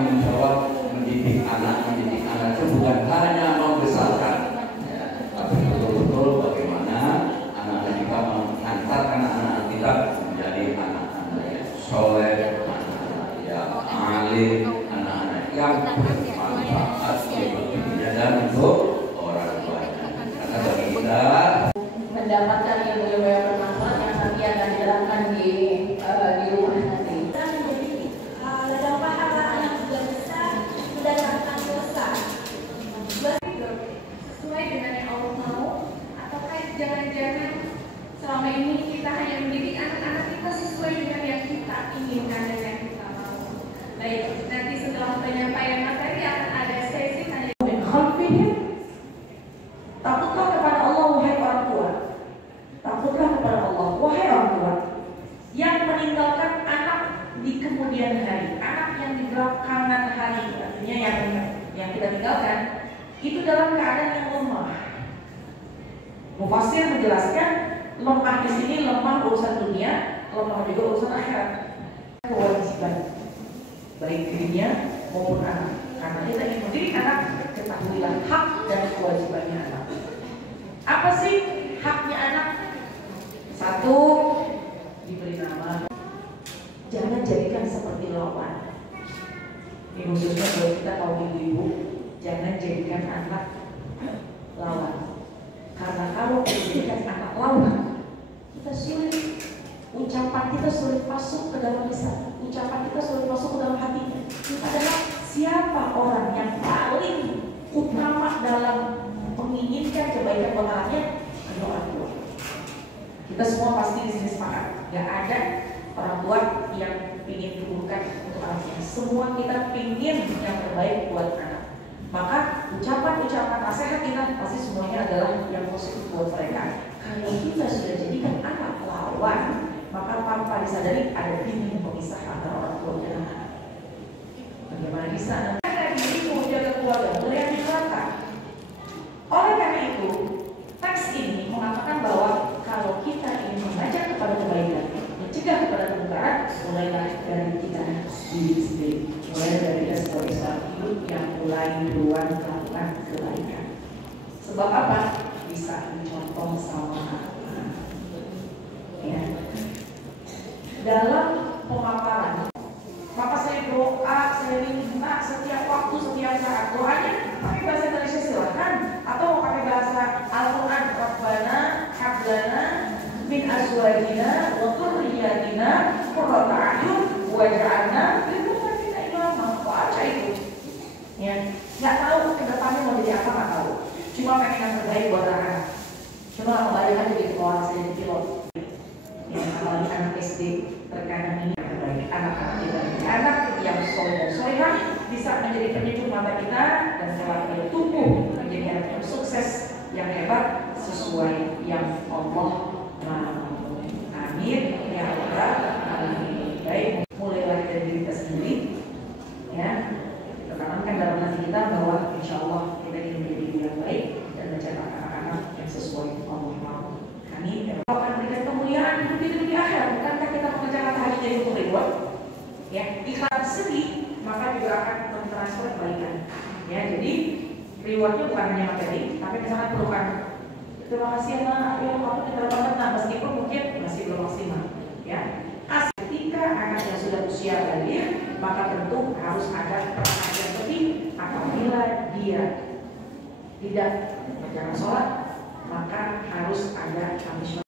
tanggung jawab mendidik anak itu bukan hanya membesarkan, ya, tapi betul-betul bagaimana anak-anak kita mengantarkan anak-anak kita menjadi anak-anak yang soleh, anak-anak yang alim, anak-anak yang bermanfaat untuk dirinya dan untuk orang tuanya. Karena bagi kita mendapatkan ilmu yang bermanfaat yang nanti akan diterapkan di rumah nanti. Kita menjadi ladang pahala yang juga besar, mendatangkan dosa. Sesuai dengan yang Allah mau, ataukah jangan-jangan selama ini kita hanya mendidik anak-anak kita sesuai dengan yang kita inginkan dan yang kita mau. Baik, nanti setelah penyampaian materi akan ada sesi tanya. Takutlah kepada Allah wahai orang tua. Takutlah kepada Allah wahai orang tua yang meninggalkan anak di kemudian hari, anak yang di belakangan hari, artinya yang kita tinggalkan itu dalam keadaan yang lemah. Mufassir menjelaskan lemah di sini lemah urusan dunia, lemah juga urusan akhirat. Kewajiban baik dirinya maupun anak. Karena kita ingin mendidik anak, ketahuilah hak dan kewajibannya anak. Apa sih haknya anak? Satu, diberi nama. Jangan jadikan seperti lawan. Ini khususnya kalau kita kaum ibu-ibu, jangan jadikan anak lawan. Karena kalau kita jadikan anak lawan, kita sulit, ucapan kita sulit masuk ke dalam lisan, ucapan kita sulit masuk ke dalam hatinya. Adalah siapa orang yang paling utama dalam menginginkan kebaikan buat anaknya? Adalah orang tua. Kita semua pasti di sini sepakat, gak ada orang tua yang ingin keburukan untuk anaknya. Semua kita ingin yang terbaik buat anak. Maka ucapan-ucapan nasihat kita pasti semuanya adalah yang positif buat mereka. Kalau kita sudah jadikan anak lawan, maka tanpa disadari ada dinding pemisah antara orang tua dan anak. Bagaimana bisa ada diri menjaga keluarga, melihat di neraka. Oleh karena itu, teks ini mengatakan bahwa kalau kita ingin mengajak kepada kebaikan, mencegah kepada kemungkaran, mulailah dari kita diri sendiri. Mulai dari kita sebagai seorang hidup yang mulai duluan melakukan kebaikan. Sebab apa? Bisa dicontoh sama anak. Ya. Dalam pemaparan, maka saya doa, saya minta setiap waktu, setiap saat. Doanya pakai bahasa Indonesia silakan, atau mau pakai bahasa Al-Quran. Rabbana hablana min azwajina wa dhurriyyatina qurrata a'yun waj'alna lil muttaqina imama. Baca itu. Ya, nggak tahu ke depannya mau jadi apa, nggak tahu. Cuma pengen yang terbaik buat anak. Cuma kebanyakan jadi orang saya jadi pilot. Ya, apalagi anak SD terkadang ini yang terbaik. Anak-anak kita, anak yang soleh dan solehah bisa menjadi penyejuk mata kita dan kelak dia tumbuh menjadi anak yang sukses, yang hebat sesuai yang Allah mau. Amin ya rabbal alamin. Baik, mulailah dari diri kita sendiri. Ya, kita tanamkan dalam hati kita bahwa insya Allah kita ingin menjadi ibu yang baik dan mencetak anak-anak yang sesuai Allah mau. Amin. Akan berikan kemuliaan di dunia akhirat. Bukankah kita mengerjakan tahajud jadi untuk reward? Ya, ikhlas sedih maka juga akan mentransfer kebaikan. Ya, jadi rewardnya bukan hanya materi, tapi misalnya perlukan. Terima kasih ya, kamu pintar banget, nah meskipun mungkin masih belum maksimal. Ya, ketika anak yang sudah usia baligh, maka tentu harus ada perhatian lebih. Apabila dia tidak menjalankan sholat, maka harus ada punishment.